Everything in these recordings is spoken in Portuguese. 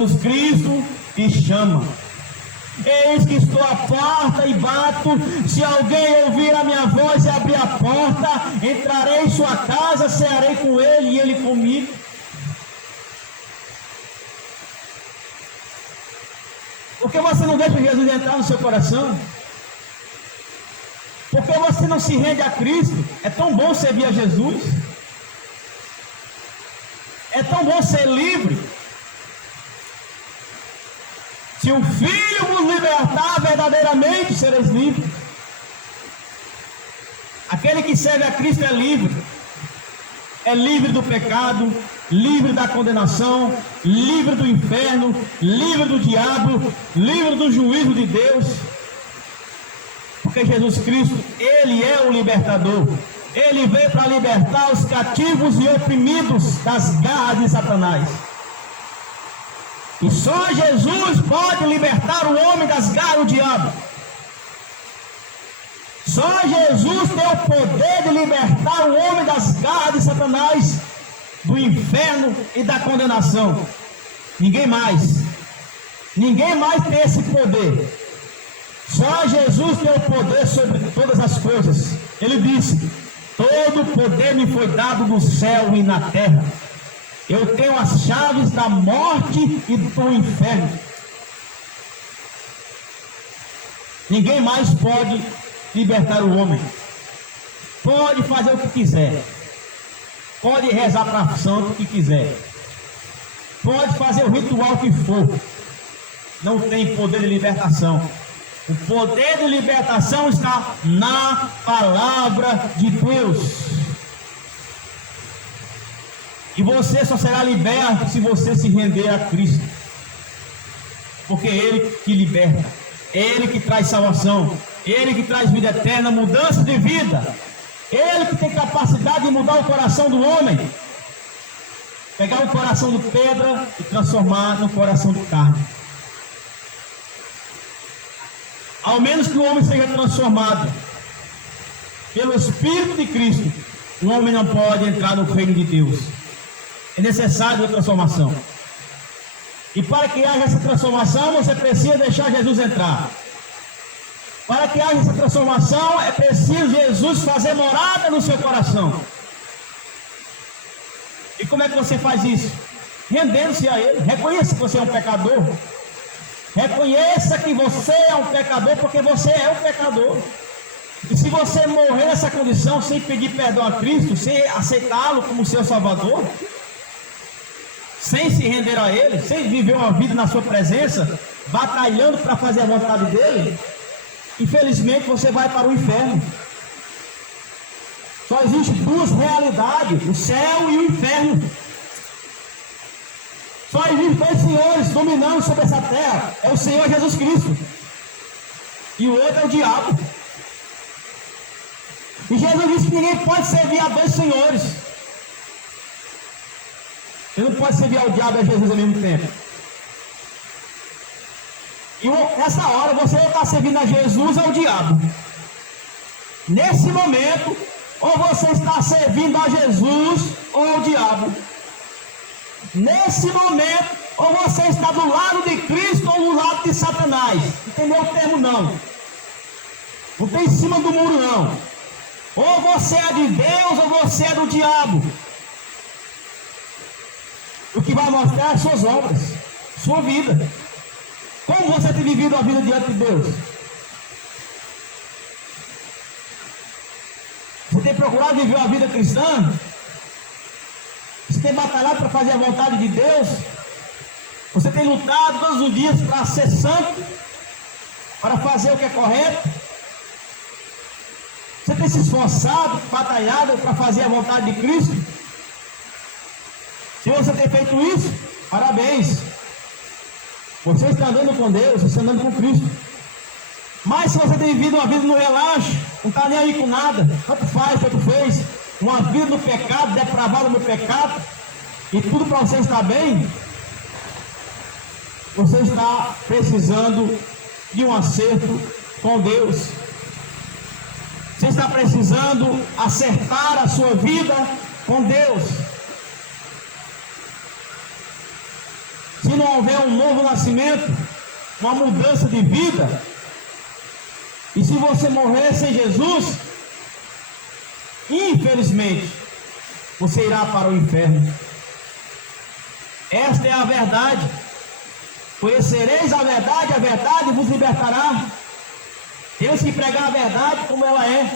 Jesus Cristo te chama. Eis que estou à porta e bato. Se alguém ouvir a minha voz e abrir a porta, entrarei em sua casa, cearei com ele e ele comigo. Por que você não deixa Jesus entrar no seu coração? Por que você não se rende a Cristo? É tão bom servir a Jesus. É tão bom ser livre. Se o Filho vos libertar, verdadeiramente sereis livres. Aquele que serve a Cristo é livre. É livre do pecado, livre da condenação, livre do inferno, livre do diabo, livre do juízo de Deus. Porque Jesus Cristo, Ele é o libertador. Ele veio para libertar os cativos e oprimidos das garras de Satanás. E só Jesus pode libertar o homem das garras do diabo. Só Jesus tem o poder de libertar o homem das garras de Satanás, do inferno e da condenação. Ninguém mais. Ninguém mais tem esse poder. Só Jesus tem o poder sobre todas as coisas. Ele disse: todo o poder me foi dado no céu e na terra. Eu tenho as chaves da morte e do inferno. Ninguém mais pode libertar o homem. Pode fazer o que quiser. Pode rezar para a santo o que quiser. Pode fazer o ritual que for. Não tem poder de libertação. O poder de libertação está na palavra de Deus. E você só será liberto se você se render a Cristo. Porque é Ele que liberta. É Ele que traz salvação. É Ele que traz vida eterna, mudança de vida. É Ele que tem capacidade de mudar o coração do homem. Pegar o coração de pedra e transformar no coração de carne. Ao menos que o homem seja transformado pelo Espírito de Cristo, o homem não pode entrar no reino de Deus. É necessário a transformação. E para que haja essa transformação, você precisa deixar Jesus entrar. Para que haja essa transformação, é preciso Jesus fazer morada no seu coração. E como é que você faz isso? Rendendo-se a Ele. Reconheça que você é um pecador. Reconheça que você é um pecador, porque você é um pecador. E se você morrer nessa condição, sem pedir perdão a Cristo, sem aceitá-lo como seu Salvador, sem se render a Ele, sem viver uma vida na sua presença, batalhando para fazer a vontade dEle, infelizmente você vai para o inferno. Só existem duas realidades, o céu e o inferno. Só existem dois senhores dominando sobre essa terra. É o Senhor Jesus Cristo. E o outro é o diabo. E Jesus disse que ninguém pode servir a dois senhores. Você não pode servir ao diabo e a Jesus ao mesmo tempo. E nessa hora você está servindo a Jesus ou ao diabo. Nesse momento, ou você está servindo a Jesus ou ao diabo. Nesse momento, ou você está do lado de Cristo ou do lado de Satanás. Entendeu o termo não? Não tem em cima do muro não. Ou você é de Deus ou você é do diabo. O que vai mostrar as suas obras, sua vida. Como você tem vivido a vida diante de Deus? Você tem procurado viver uma vida cristã? Você tem batalhado para fazer a vontade de Deus? Você tem lutado todos os dias para ser santo? Para fazer o que é correto? Você tem se esforçado, batalhado para fazer a vontade de Cristo? Se você tem feito isso, parabéns. Você está andando com Deus, você está andando com Cristo. Mas se você tem vivido uma vida no relaxo, não está nem aí com nada, tanto faz, tanto fez, uma vida no pecado, depravada no pecado, e tudo para você estar bem, você está precisando de um acerto com Deus. Você está precisando acertar a sua vida com Deus. Se se não houver um novo nascimento, uma mudança de vida, e se você morrer sem Jesus, infelizmente, você irá para o inferno. Esta é a verdade. Conhecereis a verdade vos libertará. Temos que pregar a verdade como ela é.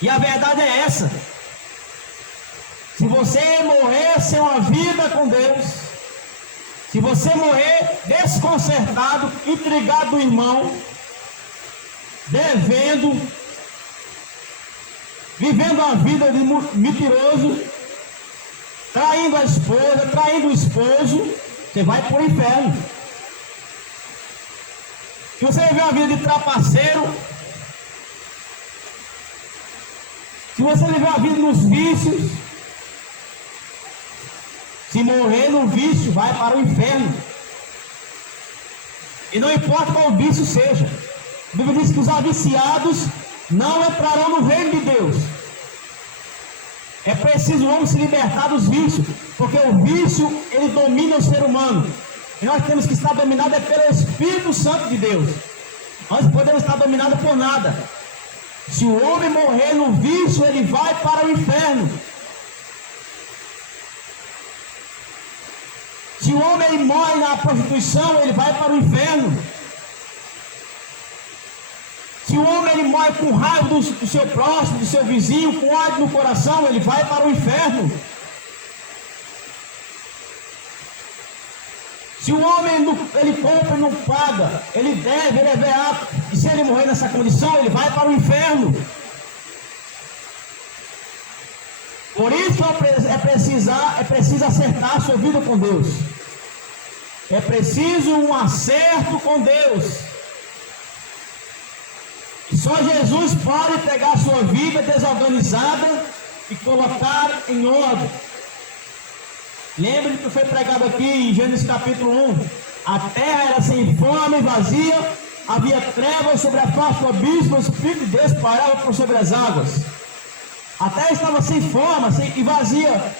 E a verdade é essa: se você morrer sem uma vida com Deus, se você morrer desconcertado, intrigado do irmão, devendo, vivendo a vida de mentiroso, traindo a esposa, traindo o esposo, você vai para o inferno. Se você viver uma vida de trapaceiro, se você viver uma vida nos vícios, se morrer no vício, vai para o inferno. E não importa qual vício seja. A Bíblia diz que os aviciados não entrarão no reino de Deus. É preciso o homem se libertar dos vícios, porque o vício, ele domina o ser humano. E nós temos que estar dominados pelo Espírito Santo de Deus. Nós podemos estar dominados por nada. Se o homem morrer no vício, ele vai para o inferno. Se o homem morre na prostituição, ele vai para o inferno. Se o homem ele morre com raiva do seu próximo, do seu vizinho, com ódio no coração, ele vai para o inferno. Se o homem ele compra e não paga, ele deve, ele é beato, e se ele morrer nessa condição, ele vai para o inferno. Por isso é preciso acertar a sua vida com Deus. É preciso um acerto com Deus. E só Jesus pode pegar a sua vida desorganizada e colocar em ordem. Lembre que foi pregado aqui em Gênesis capítulo 1. A terra era sem forma e vazia, havia trevas sobre a face do abismo, o Espírito de Deus pairava por sobre as águas. A terra estava sem forma e vazia,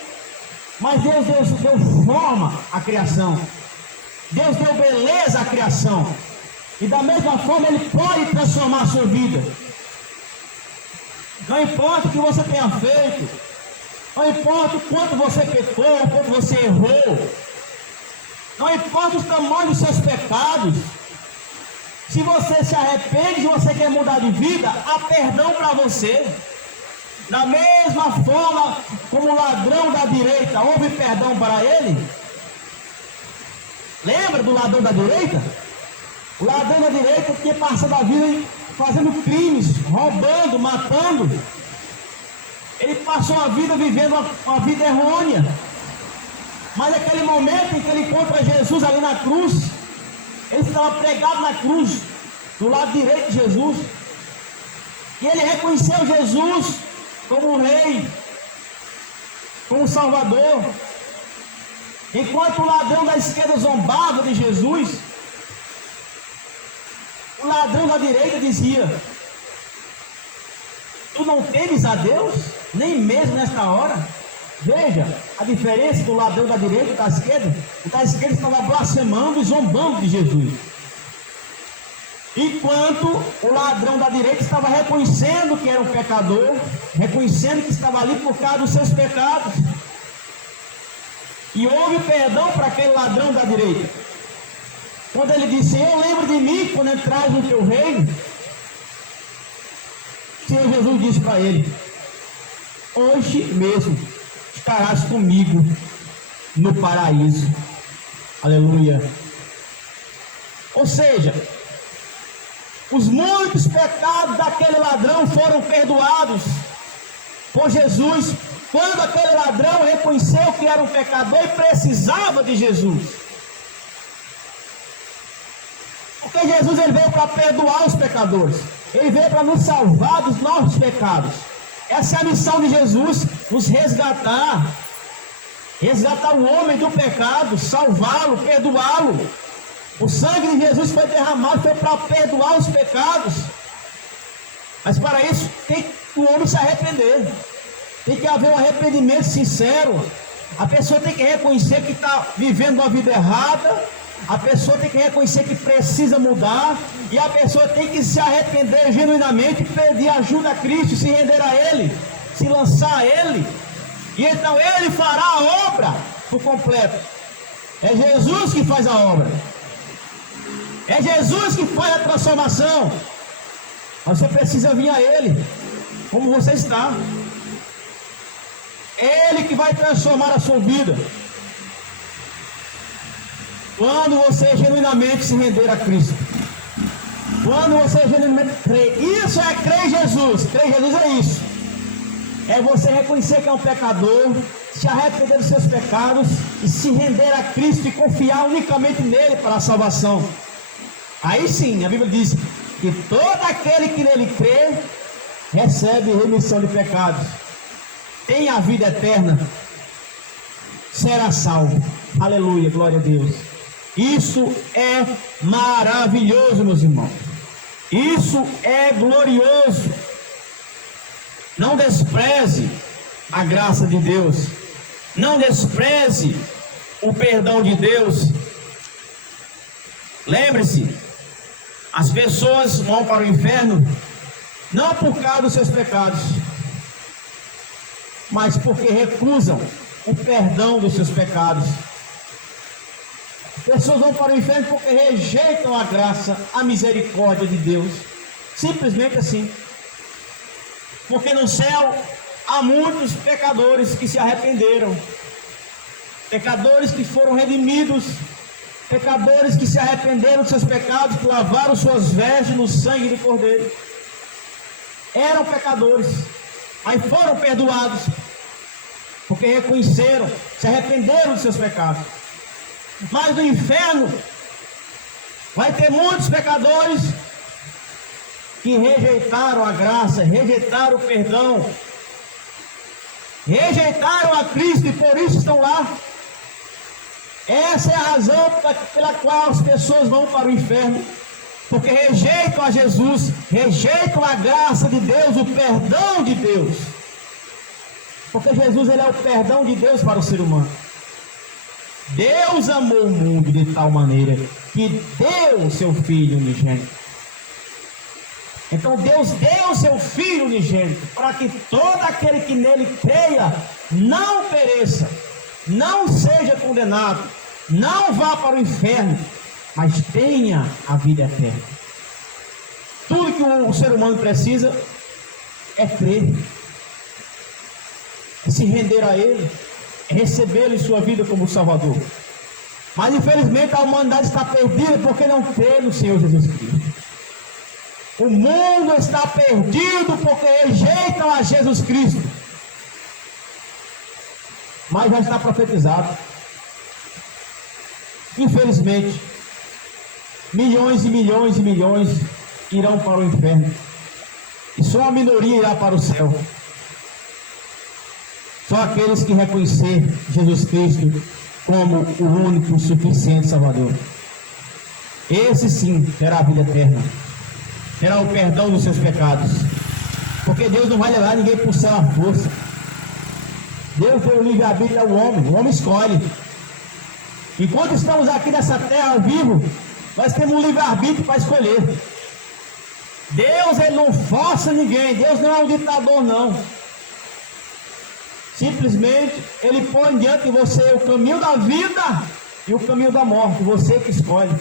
mas Deus deu forma à criação. Deus deu beleza à criação. E da mesma forma Ele pode transformar a sua vida. Não importa o que você tenha feito, não importa o quanto você pecou, o quanto você errou, não importa o tamanho dos seus pecados, se você se arrepende, se você quer mudar de vida, há perdão para você. Da mesma forma como o ladrão da direita, houve perdão para ele. Lembra do ladrão da direita? O ladrão da direita tinha passado a vida fazendo crimes, roubando, matando. Ele passou a vida vivendo uma vida errônea. Mas naquele momento em que ele encontra Jesus ali na cruz, ele estava pregado na cruz, do lado direito de Jesus. E ele reconheceu Jesus como rei, como salvador. Enquanto o ladrão da esquerda zombava de Jesus, o ladrão da direita dizia: tu não temes a Deus, nem mesmo nesta hora? Veja a diferença do ladrão da direita e da esquerda. O da esquerda estava blasfemando e zombando de Jesus, enquanto o ladrão da direita estava reconhecendo que era um pecador, reconhecendo que estava ali por causa dos seus pecados. E houve perdão para aquele ladrão da direita, quando ele disse: eu lembro de mim quando entrais no teu reino. O Senhor Jesus disse para ele: hoje mesmo estarás comigo no paraíso. Aleluia. Ou seja, os muitos pecados daquele ladrão foram perdoados por Jesus, quando aquele ladrão reconheceu que era um pecador e precisava de Jesus. Porque Jesus ele veio para perdoar os pecadores. Ele veio para nos salvar dos nossos pecados. Essa é a missão de Jesus, nos resgatar. Resgatar o homem do pecado, salvá-lo, perdoá-lo. O sangue de Jesus foi derramado, foi para perdoar os pecados. Mas para isso tem que o homem se arrepender. Tem que haver um arrependimento sincero. A pessoa tem que reconhecer que está vivendo uma vida errada. A pessoa tem que reconhecer que precisa mudar. E a pessoa tem que se arrepender genuinamente, pedir ajuda a Cristo, se render a Ele, se lançar a Ele. E então Ele fará a obra por completo. É Jesus que faz a obra. É Jesus que faz a transformação. Mas você precisa vir a Ele, como você está. É Ele que vai transformar a sua vida. Quando você genuinamente se render a Cristo. Quando você genuinamente crer. Isso é crer em Jesus. Crer em Jesus é isso. É você reconhecer que é um pecador, se arrepender dos seus pecados e se render a Cristo e confiar unicamente nele para a salvação. Aí sim, a Bíblia diz que todo aquele que nele crê recebe remissão de pecados, tem a vida eterna, será salvo. Aleluia, glória a Deus. Isso é maravilhoso, meus irmãos. Isso é glorioso. Não despreze a graça de Deus. Não despreze o perdão de Deus. Lembre-se, as pessoas vão para o inferno não por causa dos seus pecados, mas porque recusam o perdão dos seus pecados. Pessoas vão para o inferno porque rejeitam a graça, a misericórdia de Deus. Simples assim. Porque no céu há muitos pecadores que se arrependeram. Pecadores que foram redimidos. Pecadores que se arrependeram dos seus pecados, que lavaram suas vestes no sangue do Cordeiro. Eram pecadores, mas foram perdoados. Porque reconheceram, se arrependeram dos seus pecados. Mas no inferno vai ter muitos pecadores que rejeitaram a graça, rejeitaram o perdão, rejeitaram a Cristo e por isso estão lá. Essa é a razão pela qual as pessoas vão para o inferno, porque rejeitam a Jesus, rejeitam a graça de Deus, o perdão de Deus. Porque Jesus, ele é o perdão de Deus para o ser humano. Deus amou o mundo de tal maneira que deu o seu Filho unigênito. Então Deus deu o seu Filho unigênito para que todo aquele que nele creia não pereça, não seja condenado, não vá para o inferno, mas tenha a vida eterna. Tudo que o ser humano precisa é crer, é se render a Ele, é recebê-lo em sua vida como Salvador. Mas infelizmente a humanidade está perdida porque não crê no Senhor Jesus Cristo. O mundo está perdido porque rejeitam a Jesus Cristo. Mas já está profetizado. Infelizmente, milhões e milhões e milhões irão para o inferno. E só a minoria irá para o céu. Só aqueles que reconhecer Jesus Cristo como o único e suficiente Salvador. Esse sim terá a vida eterna. Terá o perdão dos seus pecados. Porque Deus não vai levar ninguém para o céu à força. Deus deu o livre-arbítrio ao homem. O homem escolhe. Enquanto estamos aqui nessa terra ao vivo, nós temos um livre-arbítrio para escolher. Deus, ele não força ninguém. Deus não é um ditador, não. Simplesmente ele põe diante de você o caminho da vida e o caminho da morte. Você que escolhe.